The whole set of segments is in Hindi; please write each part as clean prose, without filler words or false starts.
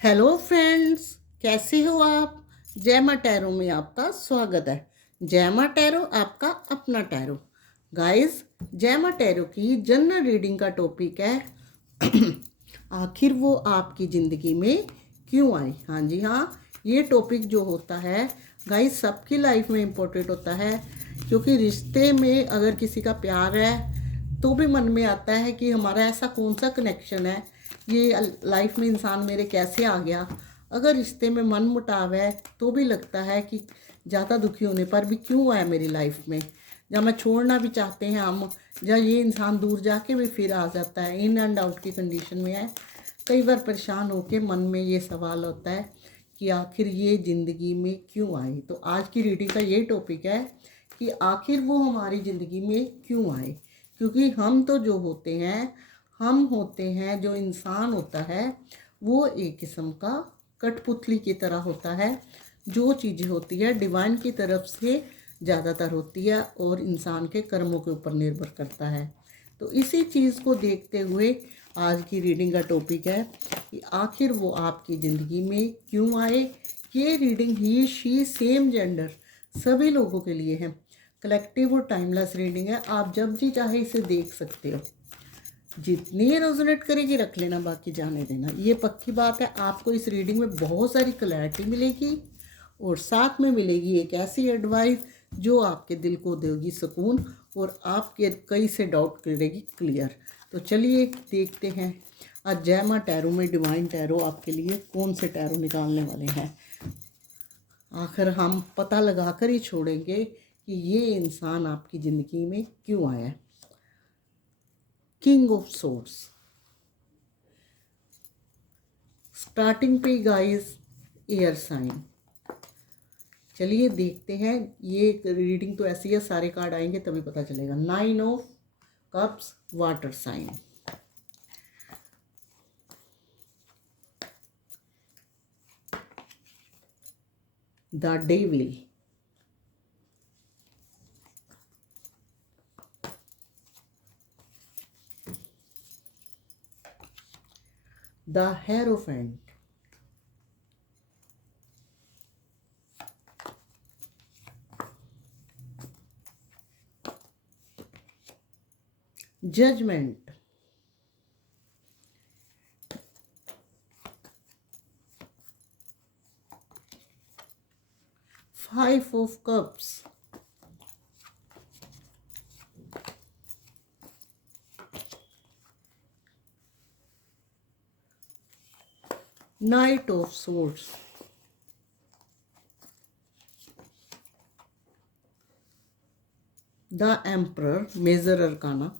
हेलो फ्रेंड्स, कैसे हो आप। जय माँ टैरो में आपका स्वागत है। जय माँ टैरो आपका अपना टैरो। गाइस, जय माँ टैरो की जनरल रीडिंग का टॉपिक है आखिर वो आपकी ज़िंदगी में क्यों आई। हाँ जी हाँ, ये टॉपिक जो होता है गाइस सबकी लाइफ में इम्पोर्टेंट होता है, क्योंकि रिश्ते में अगर किसी का प्यार है तो भी मन में आता है कि हमारा ऐसा कौन सा कनेक्शन है, ये लाइफ में इंसान मेरे कैसे आ गया। अगर रिश्ते में मन मुटाव है तो भी लगता है कि ज़्यादा दुखी होने पर भी क्यों आया मेरी लाइफ में। जब मैं छोड़ना भी चाहते हैं हम, जब ये इंसान दूर जाके भी फिर आ जाता है, इन एंड आउट की कंडीशन में है। कई बार परेशान होके मन में ये सवाल होता है कि आखिर ये ज़िंदगी में क्यों आई। तो आज की रीडिंग का ये टॉपिक है कि आखिर वो हमारी ज़िंदगी में क्यों आए। क्योंकि हम तो जो होते हैं, हम होते हैं जो इंसान होता है वो एक किस्म का कठपुतली की तरह होता है। जो चीज़ें होती है डिवाइन की तरफ से ज़्यादातर होती है और इंसान के कर्मों के ऊपर निर्भर करता है। तो इसी चीज़ को देखते हुए आज की रीडिंग का टॉपिक है कि आखिर वो आपकी ज़िंदगी में क्यों आए। ये reading he she same gender सभी लोगों के लिए है। कलेक्टिव और टाइमलेस रीडिंग है, आप जब जी चाहे इसे देख सकते हो। जितनी रेजोनेट करेगी रख लेना, बाकी जाने देना। ये पक्की बात है, आपको इस रीडिंग में बहुत सारी क्लैरिटी मिलेगी और साथ में मिलेगी एक ऐसी एडवाइस जो आपके दिल को देगी सुकून और आपके कई से डाउट करेगी क्लियर। तो चलिए देखते हैं आज जय माँ टैरो में डिवाइन टैरो आपके लिए कौन से टैरो निकालने वाले हैं। आखिर हम पता लगा कर ही छोड़ेंगे कि ये इंसान आपकी ज़िंदगी में क्यों आया है। किंग ऑफ सोर्स स्टार्टिंग पे गाइस एयर साइन। चलिए देखते हैं, ये रीडिंग तो ऐसी है सारे कार्ड आएंगे तभी पता चलेगा। 9 of cups water sign, the devil, the hierophant, judgement, 5 of cups, knight of swords, the emperor major arcana,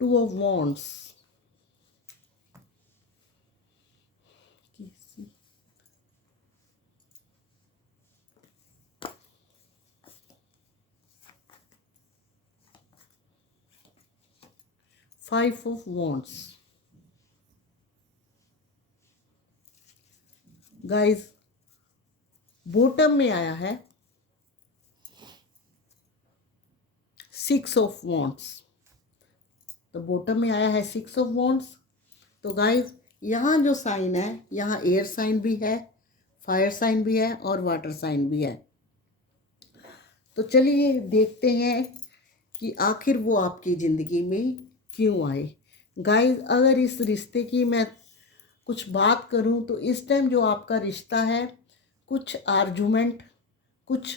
two of wands, 5 of wands. Guys, bottom में आया है 6 ऑफ वॉन्ड्स। तो बॉटम में आया है 6 ऑफ वॉन्ड्स। तो गाइस, यहाँ जो साइन है, यहाँ एयर साइन भी है, फायर साइन भी है और वाटर साइन भी है। तो चलिए देखते हैं कि आखिर वो आपकी ज़िंदगी में क्यों आए। गाइस, अगर इस रिश्ते की मैं कुछ बात करूं तो इस टाइम जो आपका रिश्ता है, कुछ आर्गुमेंट, कुछ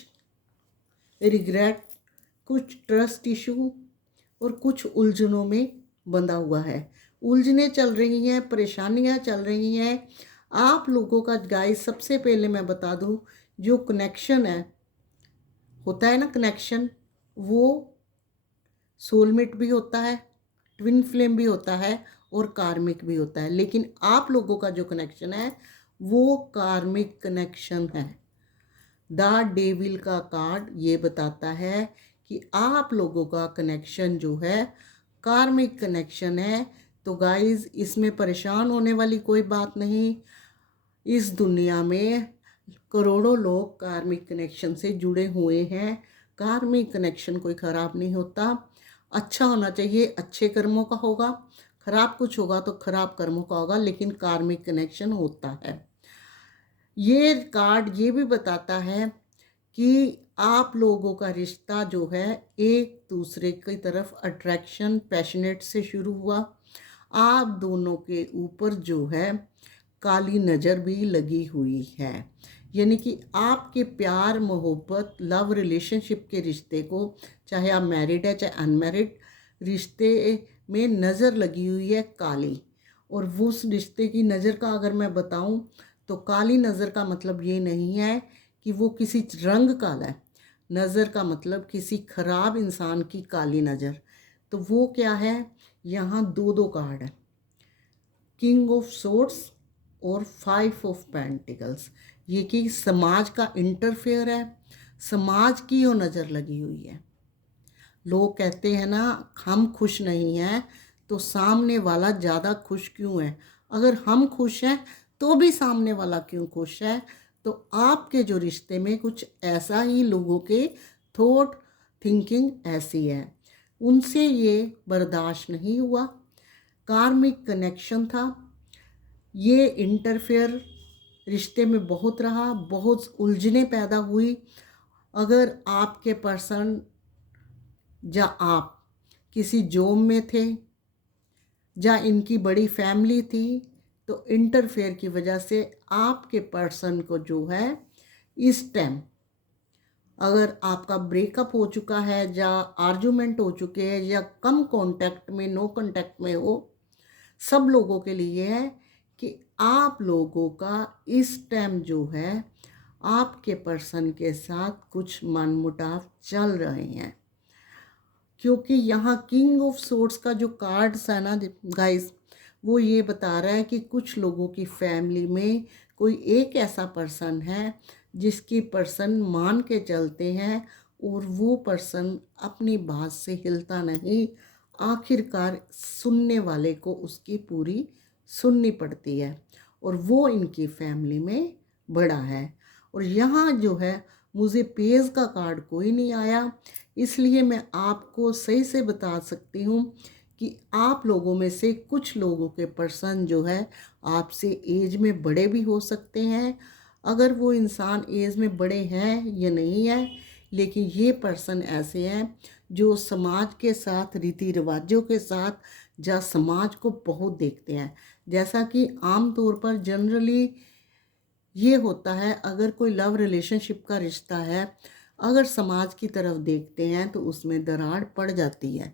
रिग्रेट, कुछ ट्रस्ट इशू और कुछ उलझनों में बंधा हुआ है। उलझनें चल रही हैं, परेशानियां चल रही हैं आप लोगों का। गाइस, सबसे पहले मैं बता दूं, जो कनेक्शन है होता है ना, कनेक्शन वो सोलमेट भी होता है, ट्विन फ्लेम भी होता है और कार्मिक भी होता है। लेकिन आप लोगों का जो कनेक्शन है वो कार्मिक कनेक्शन है। द डेविल का कार्ड ये बताता है कि आप लोगों का कनेक्शन जो है कार्मिक कनेक्शन है। तो गाइस, इसमें परेशान होने वाली कोई बात नहीं। इस दुनिया में करोड़ों लोग कार्मिक कनेक्शन से जुड़े हुए हैं। कार्मिक कनेक्शन कोई ख़राब नहीं होता। अच्छा होना चाहिए अच्छे कर्मों का होगा, खराब कुछ होगा तो खराब कर्मों का होगा, लेकिन कार्मिक कनेक्शन होता है। ये कार्ड ये भी बताता है कि आप लोगों का रिश्ता जो है एक दूसरे की तरफ अट्रैक्शन पैशनेट से शुरू हुआ। आप दोनों के ऊपर जो है काली नज़र भी लगी हुई है, यानी कि आपके प्यार मोहब्बत लव रिलेशनशिप के रिश्ते को, चाहे आप मैरिड है चाहे अनमैरिड, रिश्ते में नज़र लगी हुई है काली। और वो उस रिश्ते की नज़र का अगर मैं बताऊं तो काली नज़र का मतलब ये नहीं है कि वो किसी रंग काला है, नज़र का मतलब किसी खराब इंसान की काली नज़र। तो वो क्या है, यहाँ दो दो कार्ड है, किंग ऑफ सोर्ड्स और 5 ऑफ पेंटिकल्स। ये कि समाज का इंटरफेयर है, समाज की वो नज़र लगी हुई है। लोग कहते हैं ना, हम खुश नहीं हैं तो सामने वाला ज़्यादा खुश क्यों है, अगर हम खुश हैं तो भी सामने वाला क्यों खुश है। तो आपके जो रिश्ते में कुछ ऐसा ही लोगों के थॉट थिंकिंग ऐसी है, उनसे ये बर्दाश्त नहीं हुआ, कार्मिक कनेक्शन था, ये इंटरफेयर रिश्ते में बहुत रहा, बहुत उलझने पैदा हुई। अगर आपके पर्सन या आप किसी जॉब में थे या इनकी बड़ी फैमिली थी, तो इंटरफेयर की वजह से आपके पर्सन को जो है इस टाइम, अगर आपका ब्रेकअप हो चुका है या आर्ग्यूमेंट हो चुके हैं या कम कांटेक्ट में नो कांटेक्ट में हो, सब लोगों के लिए है कि आप लोगों का इस टाइम जो है आपके पर्सन के साथ कुछ मनमुटाव चल रहे हैं। क्योंकि यहाँ किंग ऑफ सोर्ड्स का जो कार्ड्स है ना गाइस, वो ये बता रहा है कि कुछ लोगों की फैमिली में कोई एक ऐसा पर्सन है जिसकी पर्सन मान के चलते हैं और वो पर्सन अपनी बात से हिलता नहीं, आखिरकार सुनने वाले को उसकी पूरी सुननी पड़ती है, और वो इनकी फैमिली में बड़ा है। और यहाँ जो है मुझे पेज का कार्ड कोई नहीं आया, इसलिए मैं आपको सही से बता सकती हूँ कि आप लोगों में से कुछ लोगों के पर्सन जो है आपसे एज में बड़े भी हो सकते हैं। अगर वो इंसान एज में बड़े हैं या नहीं है, लेकिन ये पर्सन ऐसे हैं जो समाज के साथ रीति रिवाजों के साथ या समाज को बहुत देखते हैं। जैसा कि आम तौर पर जनरली ये होता है, अगर कोई लव रिलेशनशिप का रिश्ता है, अगर समाज की तरफ देखते हैं तो उसमें दरार पड़ जाती है,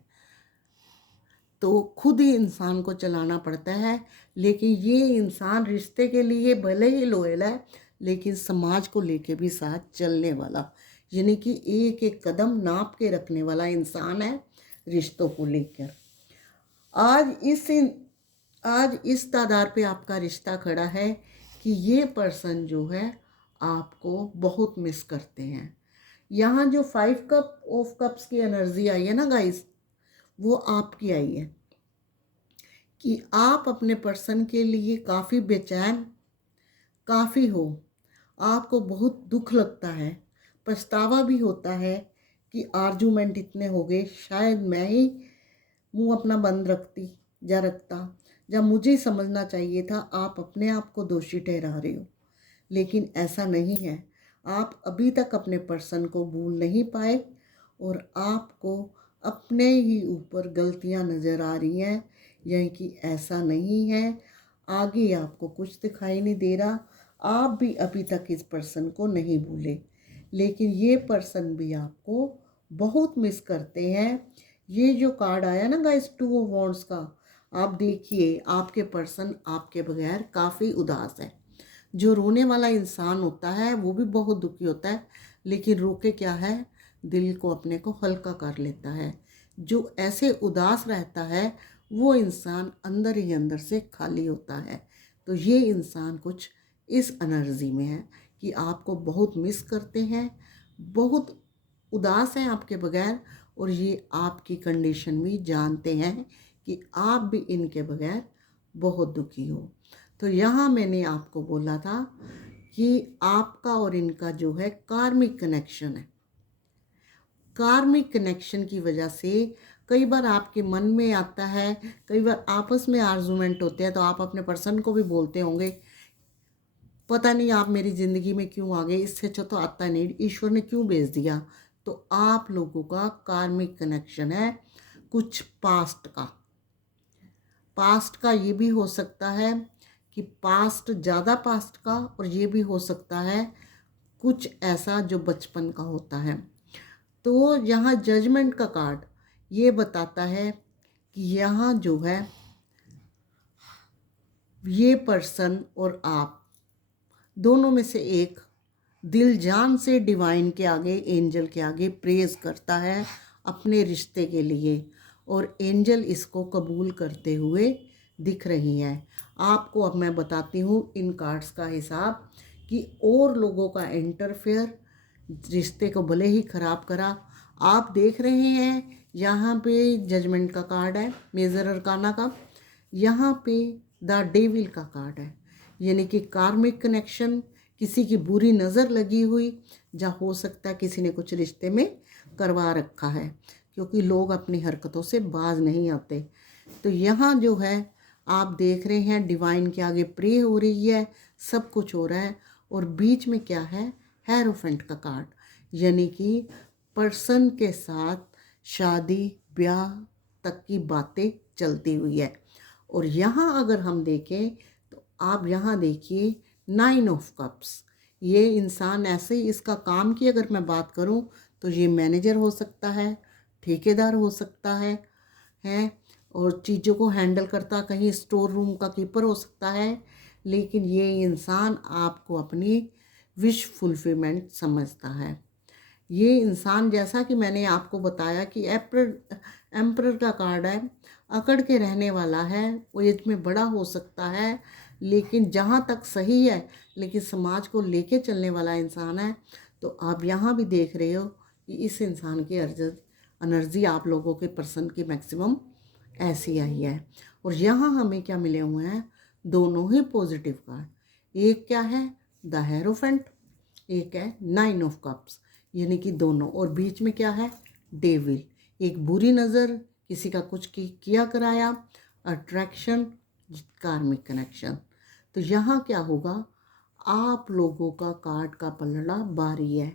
तो खुद ही इंसान को चलाना पड़ता है। लेकिन ये इंसान रिश्ते के लिए भले ही लोयल है, लेकिन समाज को लेके भी साथ चलने वाला, यानी कि एक एक कदम नाप के रखने वाला इंसान है रिश्तों को लेकर। आज इस तादार पे आपका रिश्ता खड़ा है कि ये पर्सन जो है आपको बहुत मिस करते हैं। यहाँ जो 5 कप ऑफ कप्स की एनर्जी आई है ना गाइस, वो आपकी आई है कि आप अपने पर्सन के लिए काफ़ी बेचैन काफ़ी हो, आपको बहुत दुख लगता है, पछतावा भी होता है कि आर्गुमेंट इतने हो गए, शायद मैं ही मुंह अपना बंद रखती या रखता, या मुझे ही समझना चाहिए था, आप अपने आप को दोषी ठहरा रहे हो। लेकिन ऐसा नहीं है, आप अभी तक अपने पर्सन को भूल नहीं पाए और आपको अपने ही ऊपर गलतियां नज़र आ रही हैं। यह कि ऐसा नहीं है, आगे आपको कुछ दिखाई नहीं दे रहा, आप भी अभी तक इस पर्सन को नहीं भूले, लेकिन ये पर्सन भी आपको बहुत मिस करते हैं। ये जो कार्ड आया ना गाइस, 2 ऑफ वॉन्ड्स का, आप देखिए आपके पर्सन आपके बगैर काफ़ी उदास है। जो रोने वाला इंसान होता है वो भी बहुत दुखी होता है, लेकिन रोके क्या है, दिल को अपने को हल्का कर लेता है। जो ऐसे उदास रहता है वो इंसान अंदर ही अंदर से खाली होता है। तो ये इंसान कुछ इस एनर्जी में है कि आपको बहुत मिस करते हैं, बहुत उदास हैं आपके बगैर, और ये आपकी कंडीशन भी जानते हैं कि आप भी इनके बगैर बहुत दुखी हो। तो यहाँ मैंने आपको बोला था कि आपका और इनका जो है कार्मिक कनेक्शन है, कार्मिक कनेक्शन की वजह से कई बार आपके मन में आता है, कई बार आपस में आर्गुमेंट होते हैं, तो आप अपने पर्सन को भी बोलते होंगे पता नहीं आप मेरी ज़िंदगी में क्यों आ गए, इससे अच्छा तो आता नहीं, ईश्वर ने क्यों भेज दिया। तो आप लोगों का कार्मिक कनेक्शन है कुछ पास्ट का ये भी हो सकता है कि पास्ट ज़्यादा पास्ट का, और ये भी हो सकता है कुछ ऐसा जो बचपन का होता है। तो यहाँ जजमेंट का कार्ड ये बताता है कि यहाँ जो है ये पर्सन और आप दोनों में से एक दिल जान से डिवाइन के आगे, एंजल के आगे प्रेज करता है अपने रिश्ते के लिए, और एंजल इसको कबूल करते हुए दिख रही हैं। आपको अब मैं बताती हूँ इन कार्ड्स का हिसाब कि और लोगों का इंटरफेयर रिश्ते को भले ही ख़राब करा। आप देख रहे हैं यहाँ पे जजमेंट का कार्ड है, मेजर अरकाना का, यहाँ पे द डेविल का कार्ड है, यानी कि कार्मिक कनेक्शन, किसी की बुरी नज़र लगी हुई, जहाँ हो सकता है किसी ने कुछ रिश्ते में करवा रखा है, क्योंकि लोग अपनी हरकतों से बाज नहीं आते। तो यहाँ जो है आप देख रहे हैं डिवाइन के आगे प्रे हो रही है, सब कुछ हो रहा है, और बीच में क्या है, हेरोफेंट का कार्ड, यानी कि पर्सन के साथ शादी ब्याह तक की बातें चलती हुई है। और यहाँ अगर हम देखें तो आप यहाँ देखिए 9 ऑफ कप्स, ये इंसान ऐसे ही, इसका काम की अगर मैं बात करूँ तो ये मैनेजर हो सकता है, ठेकेदार हो सकता है, और चीज़ों को हैंडल करता, कहीं स्टोर रूम का कीपर हो सकता है। लेकिन ये इंसान आपको अपनी विश फुलफिलमेंट समझता है। ये इंसान, जैसा कि मैंने आपको बताया कि एम्परर का कार्ड है, अकड़ के रहने वाला है, वो एज में बड़ा हो सकता है, लेकिन जहाँ तक सही है, लेकिन समाज को लेके चलने वाला इंसान है। तो आप यहाँ भी देख रहे हो कि इस इंसान की एनर्जी आप लोगों के पर्सन की मैक्सिमम ऐसी आई है। और यहाँ हमें क्या मिले हुए हैं, दोनों ही पॉजिटिव कार्ड। एक क्या है, द हेरोफेंट, एक है 9 ऑफ कप्स, यानी कि दोनों, और बीच में क्या है, डेविल, एक बुरी नज़र, किसी का कुछ किया कराया, अट्रैक्शन, कार्मिक कनेक्शन। तो यहाँ क्या होगा, आप लोगों का कार्ड का पलड़ा बारी है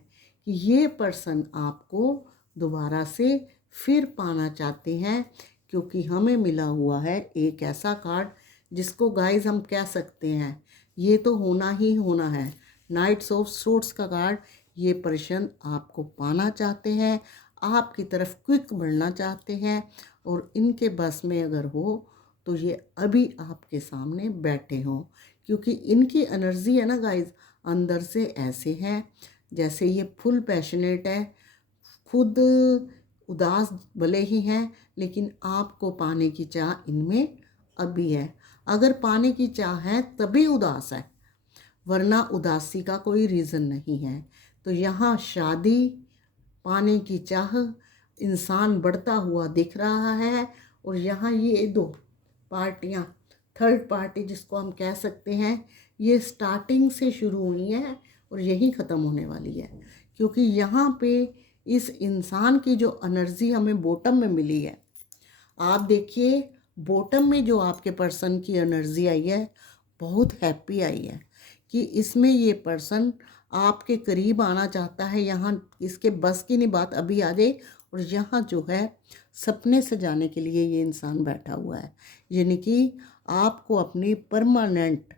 कि ये पर्सन आपको दोबारा से फिर पाना चाहते हैं, क्योंकि हमें मिला हुआ है एक ऐसा कार्ड जिसको गाइस हम कह सकते हैं ये तो होना ही होना है, नाइट्स ऑफ सोर्ड्स का कार्ड। ये पर्सन आपको पाना चाहते हैं, आपकी तरफ क्विक बढ़ना चाहते हैं, और इनके बस में अगर हो तो ये अभी आपके सामने बैठे हों, क्योंकि इनकी एनर्जी है ना गाइस, अंदर से ऐसे हैं जैसे ये फुल पैशनेट है, खुद उदास भले ही हैं, लेकिन आपको पाने की चाह इनमें अभी है। अगर पाने की चाह है तभी उदास है, वरना उदासी का कोई रीज़न नहीं है। तो यहाँ शादी, पाने की चाह, इंसान बढ़ता हुआ दिख रहा है, और यहाँ ये दो पार्टियाँ, थर्ड पार्टी जिसको हम कह सकते हैं, ये स्टार्टिंग से शुरू हुई हैं और यही ख़त्म होने वाली है, क्योंकि यहाँ पे इस इंसान की जो एनर्जी हमें बॉटम में मिली है, आप देखिए बॉटम में जो आपके पर्सन की एनर्जी आई है, बहुत हैप्पी आई है कि इसमें ये पर्सन आपके करीब आना चाहता है। यहाँ इसके बस की नहीं बात अभी आ जाए, और यहाँ जो है सपने सजाने के लिए ये इंसान बैठा हुआ है, यानी कि आपको अपनी परमानेंट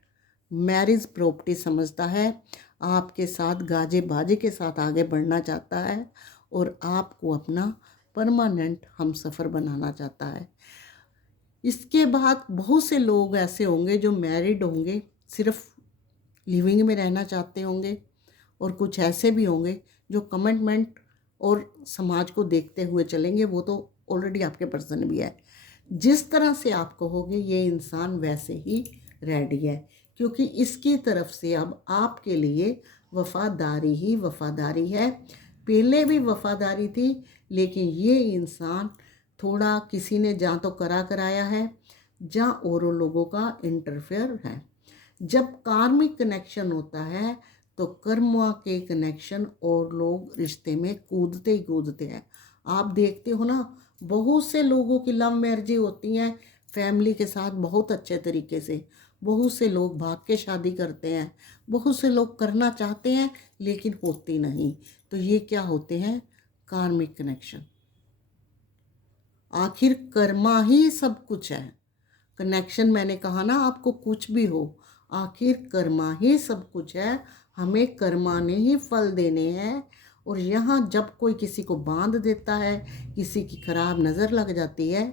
मैरिज प्रॉपर्टी समझता है, आपके साथ गाजे बाजे के साथ आगे बढ़ना चाहता है, और आपको अपना परमानेंट हमसफ़र बनाना चाहता है। इसके बाद बहुत से लोग ऐसे होंगे जो मैरिड होंगे, सिर्फ लिविंग में रहना चाहते होंगे, और कुछ ऐसे भी होंगे जो कमिटमेंट और समाज को देखते हुए चलेंगे, वो तो ऑलरेडी आपके पर्सन भी है। जिस तरह से आप कहोगे ये इंसान वैसे ही रेडी है, क्योंकि इसकी तरफ से अब आपके लिए वफादारी ही वफादारी है। पहले भी वफादारी थी, लेकिन ये इंसान थोड़ा किसी ने जहाँ तो कराया है, जहाँ और लोगों का इंटरफेयर है। जब कार्मिक कनेक्शन होता है तो कर्मा के कनेक्शन और लोग रिश्ते में कूदते ही कूदते हैं। आप देखते हो ना, बहुत से लोगों की लव मैरिज होती हैं फैमिली के साथ बहुत अच्छे तरीके से, बहुत से लोग भाग के शादी करते हैं, बहुत से लोग करना चाहते हैं लेकिन होती नहीं। तो ये क्या होते हैं? Karmic connection. आखिर कर्मा ही सब कुछ है। कनेक्शन मैंने कहा ना, आपको कुछ भी हो, आखिर कर्मा ही सब कुछ है। हमें कर्मा ने ही फल देने हैं। और यहाँ जब कोई किसी को बांध देता है, किसी की खराब नज़र लग जाती है,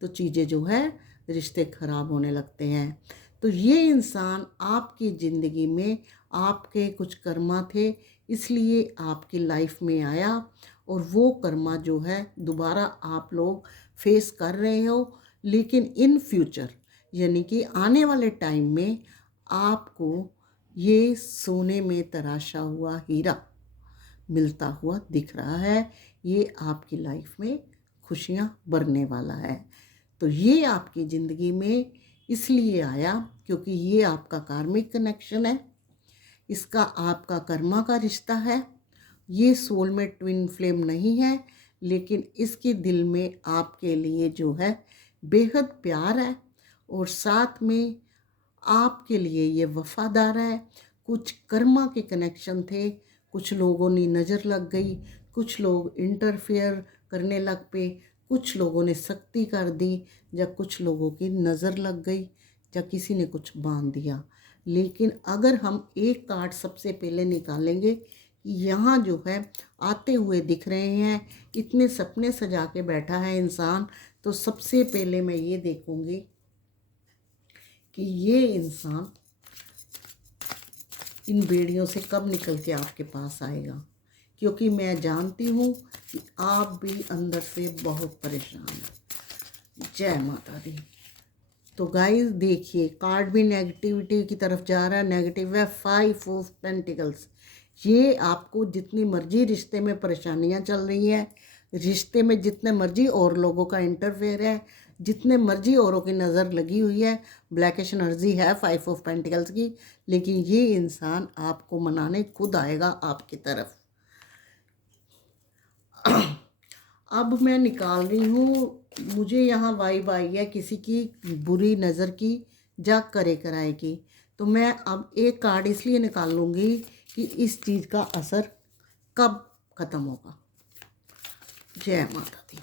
तो चीज़ें जो है रिश्ते खराब होने लगते हैं। तो ये इंसान आपकी ज़िंदगी में आपके कुछ कर्मा थे, इसलिए आपकी लाइफ में आया, और वो कर्मा जो है दोबारा आप लोग फेस कर रहे हो। लेकिन इन फ्यूचर यानी कि आने वाले टाइम में आपको ये सोने में तराशा हुआ हीरा मिलता हुआ दिख रहा है। ये आपकी लाइफ में खुशियाँ भरने वाला है। तो ये आपकी ज़िंदगी में इसलिए आया क्योंकि ये आपका कार्मिक कनेक्शन है, इसका आपका कर्मा का रिश्ता है। ये सोलमेट ट्विन फ्लेम नहीं है, लेकिन इसके दिल में आपके लिए जो है बेहद प्यार है, और साथ में आपके लिए ये वफादार है। कुछ कर्मा के कनेक्शन थे, कुछ लोगों ने नज़र लग गई, कुछ लोग इंटरफेयर करने लग पे, कुछ लोगों ने सख्ती कर दी, या कुछ लोगों की नज़र लग गई, या किसी ने कुछ बांध दिया। लेकिन अगर हम एक कार्ड सबसे पहले निकालेंगे, यहाँ जो है आते हुए दिख रहे हैं, इतने सपने सजा के बैठा है इंसान, तो सबसे पहले मैं ये देखूंगी कि ये इंसान इन बेड़ियों से कब निकल के आपके पास आएगा, क्योंकि मैं जानती हूँ कि आप भी अंदर से बहुत परेशान हैं। जय माता दी। तो गाइस देखिए, कार्ड भी नेगेटिविटी की तरफ जा रहा है, नेगेटिव है 5 ऑफ पेंटिकल्स। ये आपको जितनी मर्जी रिश्ते में परेशानियां चल रही हैं, रिश्ते में जितने मर्जी और लोगों का इंटरफेयर है, जितने मर्जी औरों की नज़र लगी हुई है, ब्लैकिश एनर्जी है 5 ऑफ पेंटिकल्स की, लेकिन ये इंसान आपको मनाने खुद आएगा आपकी तरफ। अब मैं निकाल रही हूँ, मुझे यहाँ वाइब आई है किसी की बुरी नज़र की या करे कराए की। तो मैं अब एक कार्ड इसलिए निकाल लूँगी कि इस चीज़ का असर कब ख़त्म होगा। जय माता दी।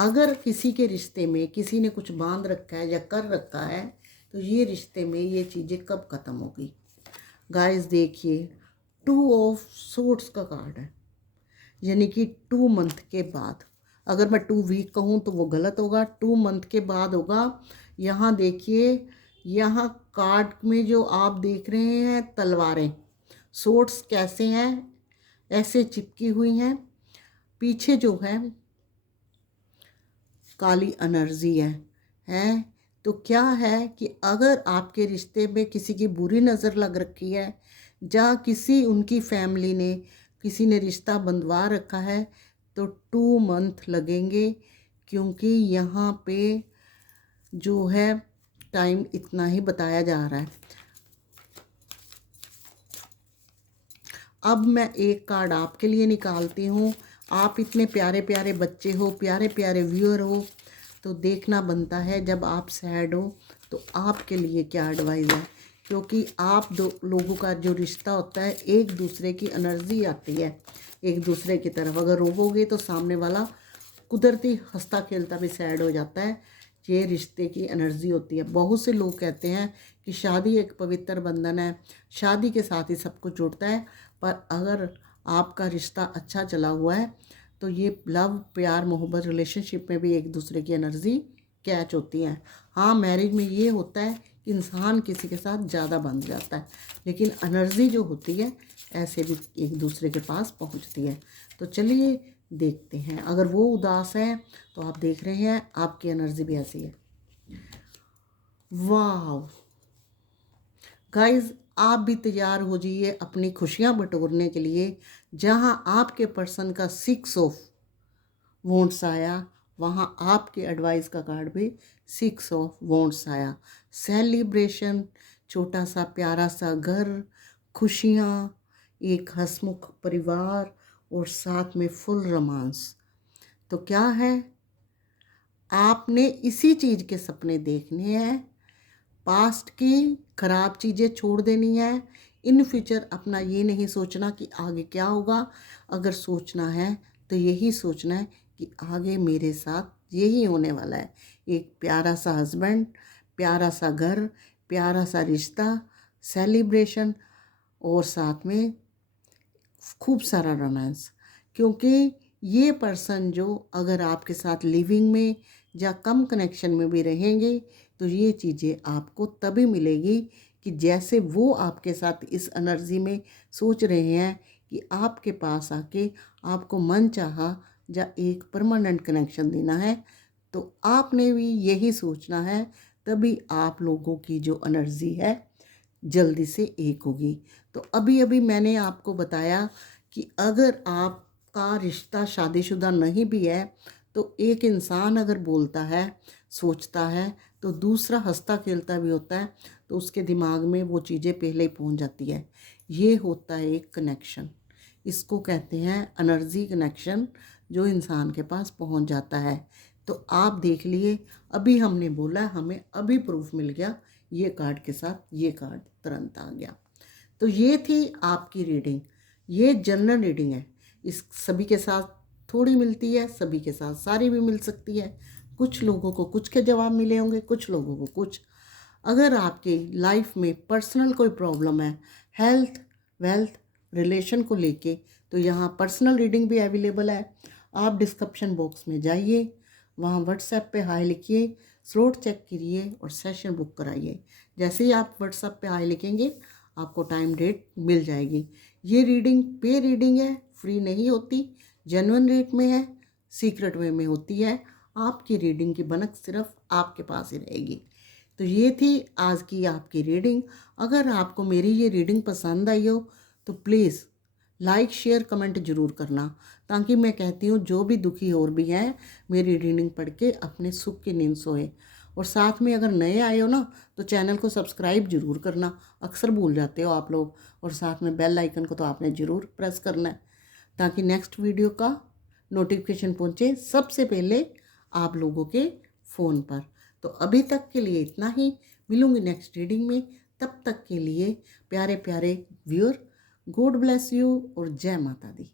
अगर किसी के रिश्ते में किसी ने कुछ बांध रखा है या कर रखा है, तो ये रिश्ते में ये चीज़ें कब ख़त्म होगी। गाइस देखिए, 2 ऑफ सोर्ड्स का कार्ड है, यानी कि 2 मंथ के बाद। अगर मैं 2 वीक कहूँ तो वो गलत होगा, 2 मंथ के बाद होगा। यहाँ देखिए, यहाँ कार्ड में जो आप देख रहे हैं तलवारें, सोर्ड्स कैसे हैं, ऐसे चिपकी हुई हैं। पीछे जो है काली एनर्जी है। तो क्या है कि अगर आपके रिश्ते में किसी की बुरी नज़र लग रखी है, या किसी उनकी फैमिली ने किसी ने रिश्ता बंधवा रखा है, तो 2 मंथ लगेंगे, क्योंकि यहाँ पे जो है टाइम इतना ही बताया जा रहा है। अब मैं एक कार्ड आपके लिए निकालती हूँ। आप इतने प्यारे प्यारे बच्चे हो, प्यारे प्यारे व्यूअर हो, तो देखना बनता है जब आप सैड हो तो आपके लिए क्या एडवाइस है, क्योंकि आप दो लोगों का जो रिश्ता होता है, एक दूसरे की एनर्जी आती है एक दूसरे की तरफ। अगर रोवोगे तो सामने वाला कुदरती हंसता खेलता भी सैड हो जाता है। ये रिश्ते की एनर्जी होती है। बहुत से लोग कहते हैं कि शादी एक पवित्र बंधन है, शादी के साथ ही सब कुछ जुड़ता है, पर अगर आपका रिश्ता अच्छा चला हुआ है तो ये लव प्यार मोहब्बत रिलेशनशिप में भी एक दूसरे की एनर्जी कैच होती है। हाँ, मैरिज में ये होता है कि इंसान किसी के साथ ज़्यादा बंध जाता है, लेकिन एनर्जी जो होती है ऐसे भी एक दूसरे के पास पहुंचती है। तो चलिए देखते हैं। अगर वो उदास है तो आप देख रहे हैं आपकी एनर्जी भी ऐसी है। वाह गाइस, आप भी तैयार हो जाइए अपनी खुशियां बटोरने के लिए। जहां आपके पर्सन का 6 ऑफ वॉन्ड्स आया, वहां आपके एडवाइस का कार्ड भी 6 ऑफ वॉन्ड्स आया। सेलिब्रेशन, छोटा सा प्यारा सा घर, खुशियाँ, एक हंसमुख परिवार, और साथ में फुल रोमांस। तो क्या है आपने इसी चीज़ के सपने देखने हैं, पास्ट की ख़राब चीज़ें छोड़ देनी है। इन फ्यूचर अपना ये नहीं सोचना कि आगे क्या होगा। अगर सोचना है तो यही सोचना है कि आगे मेरे साथ यही होने वाला है, एक प्यारा सा हस्बैंड, प्यारा सा घर, प्यारा सा रिश्ता, सेलिब्रेशन और साथ में खूब सारा रोमांस। क्योंकि ये पर्सन जो अगर आपके साथ लिविंग में या कम कनेक्शन में भी रहेंगे तो ये चीज़ें आपको तभी मिलेगी कि जैसे वो आपके साथ इस एनर्जी में सोच रहे हैं कि आपके पास आके आपको मन चाहा या एक परमानेंट कनेक्शन देना है, तो आपने भी यही सोचना है। तभी आप लोगों की जो एनर्जी है जल्दी से एक होगी। तो अभी अभी मैंने आपको बताया कि अगर आपका रिश्ता शादीशुदा नहीं भी है तो एक इंसान अगर बोलता है, सोचता है, तो दूसरा हंसता खेलता भी होता है, तो उसके दिमाग में वो चीज़ें पहले ही पहुंच जाती है। ये होता है एक कनेक्शन, इसको कहते हैं एनर्जी कनेक्शन, जो इंसान के पास पहुंच जाता है। तो आप देख लिए, अभी हमने बोला, हमें अभी प्रूफ मिल गया, ये कार्ड के साथ ये कार्ड तुरंत आ गया। तो ये थी आपकी रीडिंग। ये जनरल रीडिंग है, इस सभी के साथ थोड़ी मिलती है, सभी के साथ सारी भी मिल सकती है। कुछ लोगों को कुछ के जवाब मिले होंगे, कुछ लोगों को कुछ। अगर आपके लाइफ में पर्सनल कोई प्रॉब्लम है, हेल्थ, वेल्थ, रिलेशन को लेके, तो यहाँ पर्सनल रीडिंग भी अवेलेबल है। आप डिस्क्रिप्शन बॉक्स में जाइए, वहाँ व्हाट्सएप पे हाय लिखिए, स्लॉट चेक करिए और सेशन बुक कराइए। जैसे ही आप व्हाट्सएप पे हाय लिखेंगे आपको टाइम डेट मिल जाएगी। ये रीडिंग पे रीडिंग है, फ्री नहीं होती, जेन्युइन रेट में है, सीक्रेट वे में होती है। आपकी रीडिंग की भनक सिर्फ आपके पास ही रहेगी। तो ये थी आज की आपकी रीडिंग। अगर आपको मेरी ये रीडिंग पसंद आई हो तो प्लीज़ लाइक शेयर कमेंट ज़रूर करना, ताकि मैं कहती हूँ जो भी दुखी और भी हैं मेरी रीडिंग पढ़ के अपने सुख की नींद सोए। और साथ में अगर नए आए हो ना तो चैनल को सब्सक्राइब ज़रूर करना, अक्सर भूल जाते हो आप लोग। और साथ में बेल आइकन को तो आपने ज़रूर प्रेस करना है, ताकि नेक्स्ट वीडियो का नोटिफिकेशन पहुँचे सबसे पहले आप लोगों के फ़ोन पर। तो अभी तक के लिए इतना ही, मिलूंगी नेक्स्ट रीडिंग में। तब तक के लिए प्यारे प्यारे व्यूअर, गॉड ब्लेस यू और जय माता दी।